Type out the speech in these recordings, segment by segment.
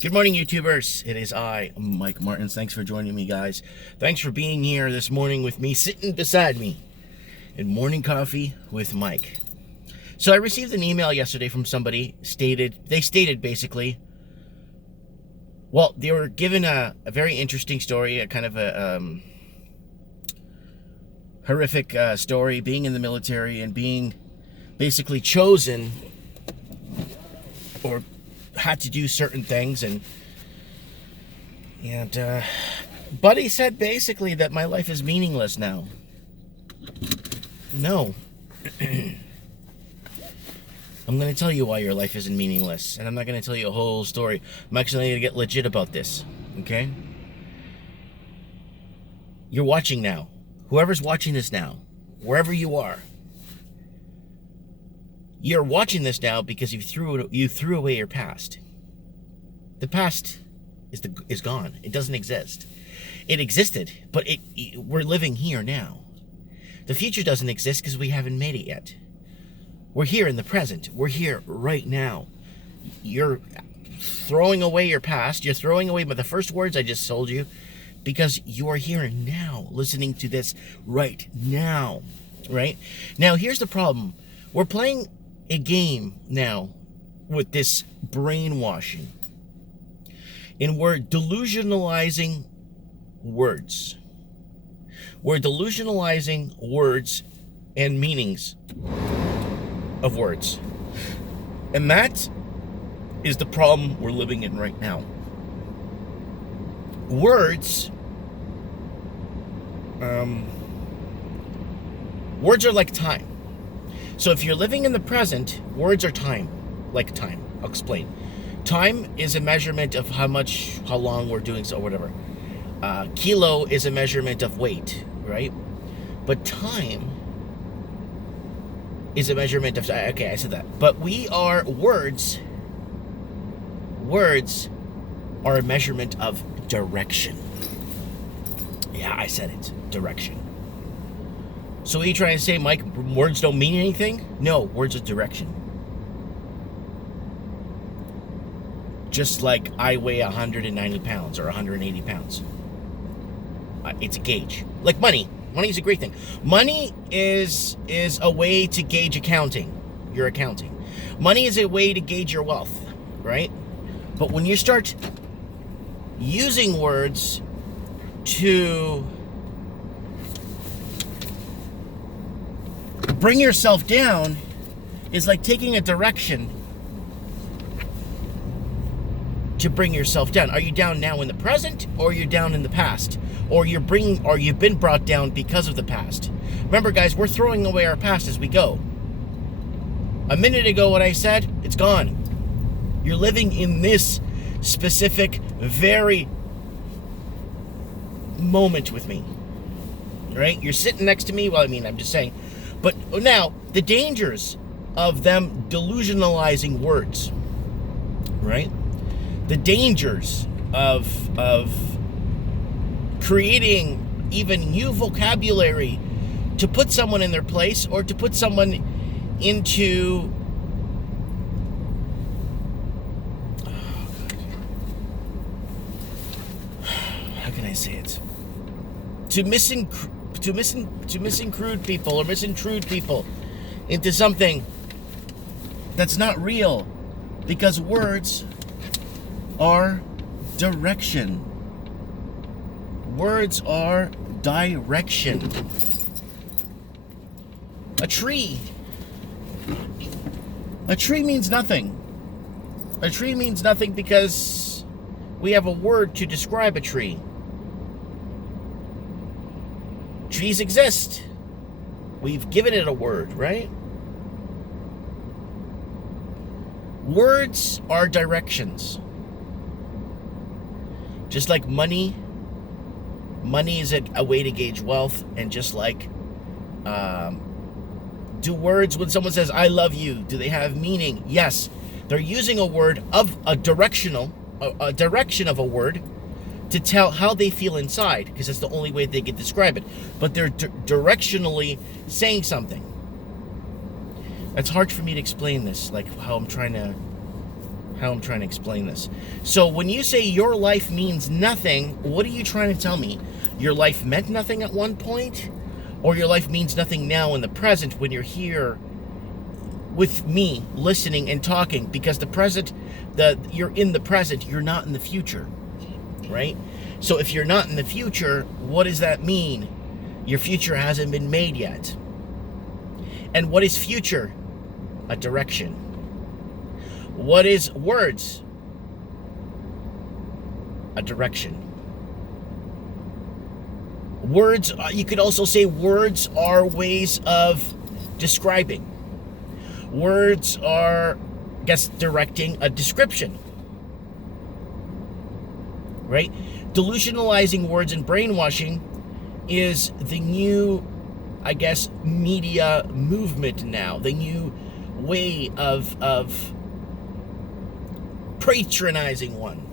Good morning, YouTubers. It is I, Mike Martins. Thanks for joining me, guys. Thanks for being here this morning with me, sitting beside me in morning coffee with Mike. So I received an email yesterday from somebody. They stated basically, well, they were given a very interesting story, a kind of a horrific story, being in the military and being basically chosen or had to do certain things, and Buddy said basically that my life is meaningless now. No. I'm going to tell you why your life isn't meaningless, and I'm not going to tell you a whole story. I'm actually going to get legit about this, okay? You're watching now. Whoever's watching this now, wherever you are, you're watching this now because you threw away your past. The past is gone. It doesn't exist. It existed, but we're living here now. The future doesn't exist because we haven't made it yet. We're here in the present. We're here right now. You're throwing away your past. You're throwing away the first words I just told you because you are here now, listening to this right now, right? Now, here's the problem. We're playing a game now with this brainwashing, and we're delusionalizing words. We're delusionalizing words and meanings of words, and that is the problem we're living in right now. Words are like time. So if you're living in the present, words are time, like time. I'll explain. Time is a measurement of how long we're doing so, or whatever. Kilo is a measurement of weight, right? But time is a measurement of, okay, I said that. But words are a measurement of direction. Yeah, I said it, direction. So what are you trying to say, Mike? Words don't mean anything? No, words are direction. Just like I weigh 190 pounds or 180 pounds. It's a gauge. Like money. Money is a great thing. Money is a way to gauge accounting. Your accounting. Money is a way to gauge your wealth, right? But when you start using words to bring yourself down, is like taking a direction to bring yourself down. Are you down now in the present, or you're down in the past, or you've been brought down because of the past? Remember, guys, we're throwing away our past as we go. A minute ago, what I said, it's gone. You're living in this specific, very moment with me, right? You're sitting next to me. Well, I mean, I'm just saying. But now, the dangers of them delusionalizing words, right? The dangers of creating even new vocabulary to put someone in their place, or to put someone into, how can I say it? To misintrude people into something that's not real, because words are direction. Words are direction. A tree means nothing. A tree means nothing because we have a word to describe a tree. Trees exist. We've given it a word, right? Words are directions. Just like money is a way to gauge wealth, and just like, do words, when someone says, I love you, do they have meaning? Yes. They're using a word of a direction of a word to tell how they feel inside, because that's the only way they can describe it. But they're directionally saying something. It's hard for me to explain this, like how I'm trying to how I'm trying to explain this. So when you say your life means nothing, what are you trying to tell me? Your life meant nothing at one point? Or your life means nothing now in the present when you're here with me listening and talking? Because the present, you're in the present, you're not in the future, right? So if you're not in the future, what does that mean? Your future hasn't been made yet. And what is future? A direction. What is words? A direction. Words, you could also say words are ways of describing. Words are, I guess, directing a description. Right? Delusionalizing words and brainwashing is the new, I guess, media movement now. The new way of patronizing one.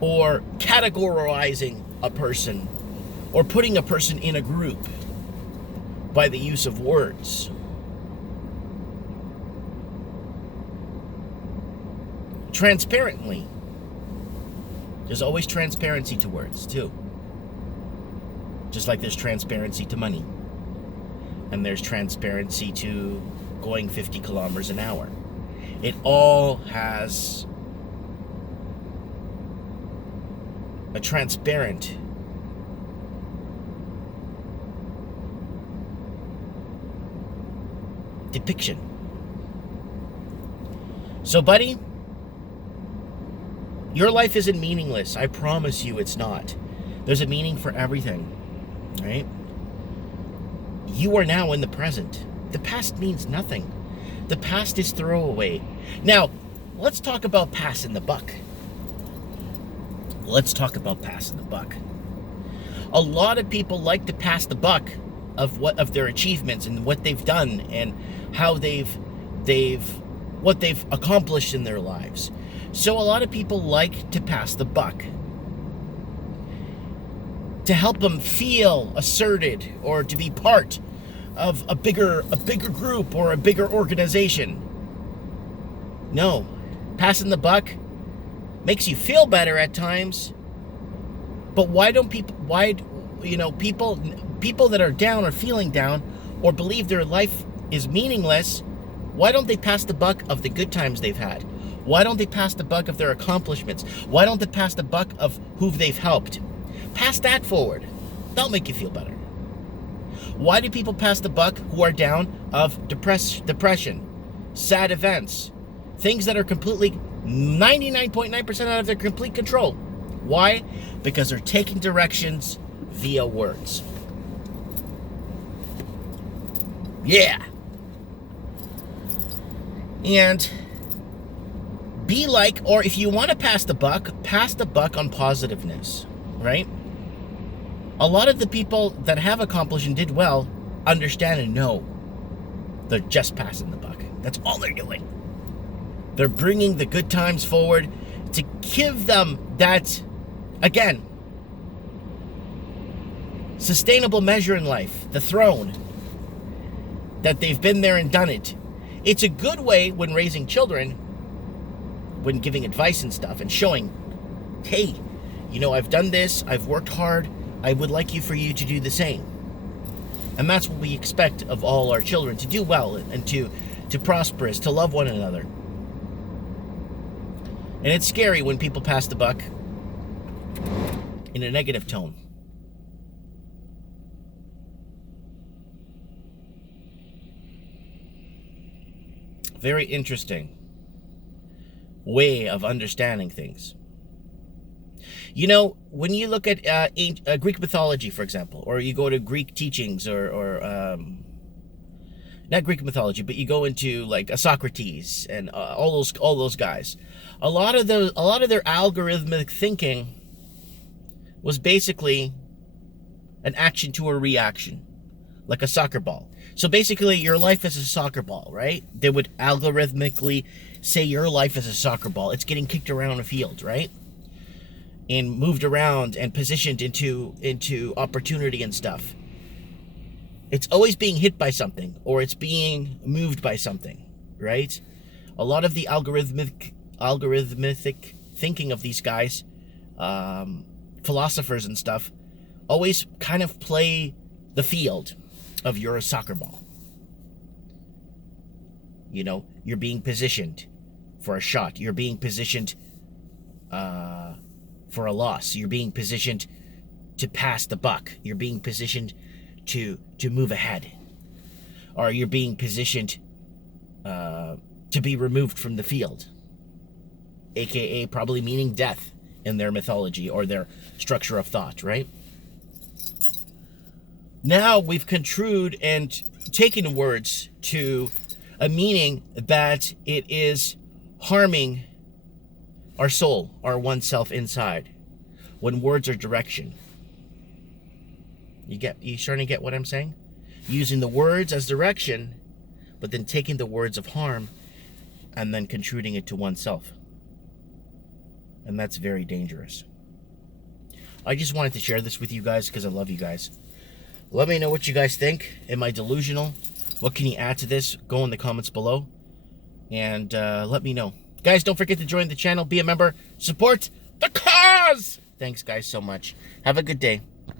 Or categorizing a person. Or putting a person in a group by the use of words. Transparently. There's always transparency to words, too. Just like there's transparency to money. And there's transparency to going 50 kilometers an hour. It all has a transparent depiction. So, buddy, your life isn't meaningless. I promise you it's not. There's a meaning for everything, right? You are now in the present. The past means nothing. The past is throwaway. Now, let's talk about passing the buck. Let's talk about passing the buck. A lot of people like to pass the buck of their achievements and what they've done and how what they've accomplished in their lives. So a lot of people like to pass the buck to help them feel asserted or to be part of a bigger group or a bigger organization. No, passing the buck makes you feel better at times. But people that are down or feeling down or believe their life is meaningless, why don't they pass the buck of the good times they've had? Why don't they pass the buck of their accomplishments? Why don't they pass the buck of who they've helped? Pass that forward. That'll make you feel better. Why do people pass the buck who are down of depression, sad events, things that are completely 99.9% out of their complete control? Why? Because they're taking directions via words. Yeah. And be like, or if you want to pass the buck on positiveness, right? A lot of the people that have accomplished and did well understand and know they're just passing the buck. That's all they're doing. They're bringing the good times forward to give them that, again, sustainable measure in life, the throne, that they've been there and done it. It's a good way when raising children, when giving advice and stuff and showing, hey, I've done this, I've worked hard, I would like for you to do the same. And that's what we expect of all our children, to do well and to prosper, to love one another. And it's scary when people pass the buck in a negative tone. Very interesting way of understanding things. When you look at Greek mythology, for example, or you go to Greek teachings, or not Greek mythology, but you go into like a Socrates and all those guys. A lot of their algorithmic thinking was basically an action to a reaction, like a soccer ball. So basically, your life is a soccer ball, right? They would algorithmically say your life is a soccer ball. It's getting kicked around a field, right? And moved around and positioned into opportunity and stuff. It's always being hit by something, or it's being moved by something, right? A lot of the algorithmic thinking of these guys, philosophers and stuff, always kind of play the field of you're a soccer ball. You know, you're being positioned for a shot. You're being positioned for a loss. You're being positioned to pass the buck. You're being positioned to move ahead. Or you're being positioned to be removed from the field. AKA probably meaning death in their mythology or their structure of thought, right? Now we've construed and taken words to a meaning that it is harming our soul, our one self inside, when words are direction. You starting to get what I'm saying? Using the words as direction, but then taking the words of harm and then construing it to oneself. And that's very dangerous. I just wanted to share this with you guys because I love you guys. Let me know what you guys think. Am I delusional? What can you add to this? Go in the comments below. And let me know. Guys, don't forget to join the channel. Be a member. Support the cause! Thanks, guys, so much. Have a good day.